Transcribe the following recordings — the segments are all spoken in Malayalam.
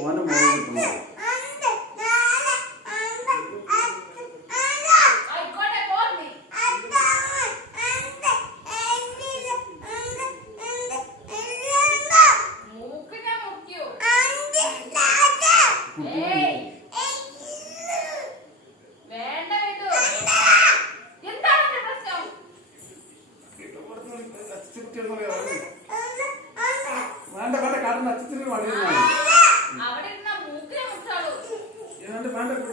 ഓന്റെ മോനെ ഏയ്. വേണ്ട വേണ്ട കാട്ടുന്ന അച്ഛത്തിന് വഴിയാണ് അവിടെ ഇരുന്ന മൂക്ക് ഞാൻ മുറിച്ചാളൂ വേണ്ട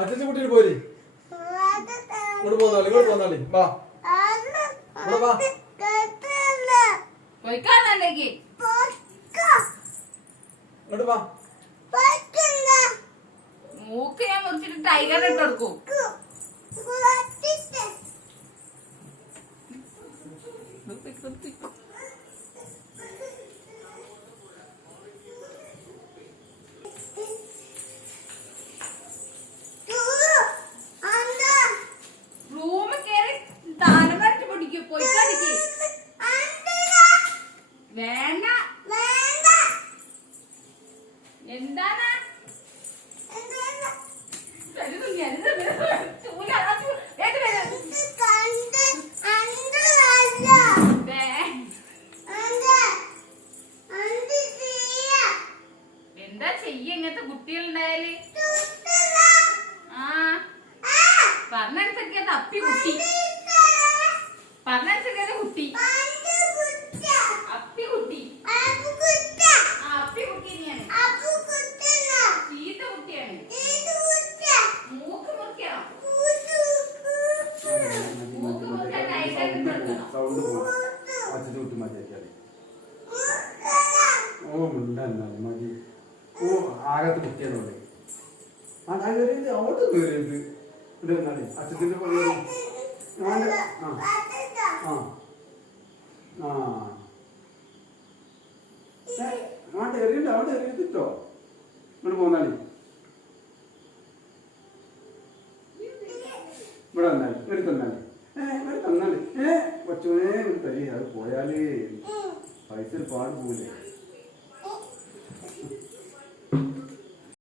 അച്ഛൻ കുട്ടിയിൽ പോരെ. ഇങ്ങോട്ട് പോന്നാളി ഇങ്ങോട്ട് പോന്നാളി വാ. ഇവിടെ വാ. ഇങ്ങോട്ട് വാ. മൂക്ക് ഞാൻ മുറിച്ചിട്ട് ടൈഗർ ഇട്ട് കൊടുക്കും. വേണ്ട. എന്താണ്? വരുന്നു, വരുന്നു, വരുന്നു. ചൂല, ആ ചൂ- വേഗം വരൂ. വേ- എന്താ ചെയ്യ ഇങ്ങനത്തെ കുട്ടികളുണ്ടായാൽ? ആ. പറഞ്ഞനുസരിക്കാത്ത അപ്പി കുട്ടി. പറഞ്ഞനുസരിക്കാത്ത കുട്ടി അപ്പി കുട്ടി ആ അപ്പി കുട്ടി തന്നെയാണ് ചീത്ത കുട്ടിയാണ് മൂക്ക് മുറിക്കണം സൗണ്ട് പോകും അച്ഛൻ കുട്ടി മാറ്റിയാൽ ഓ മുണ്ടല്ല മതി. ഓ ആകത്ത് ഞാൻ കയറിയത് അങ്ങോട്ട് കയറിയത് ഇവിടെ വന്നാലേ അച്ഛന്റെ ആ. ആ. ആ. അങ്ങോട്ട് എറിയണ്ട അവിടെ എറിയത്തിട്ടോ. ഇങ്ങോട്ട് പോന്നാലേ. ഇവിടെ വന്നാലേ ഇവിടെ തന്നാലേ. ഏ ഇവിടെ തന്നാലേ. ഏ കൊച്ചോനെ ഇവിടെ തരി അത് പോയാലേ. പൈസ പാട് പോലെ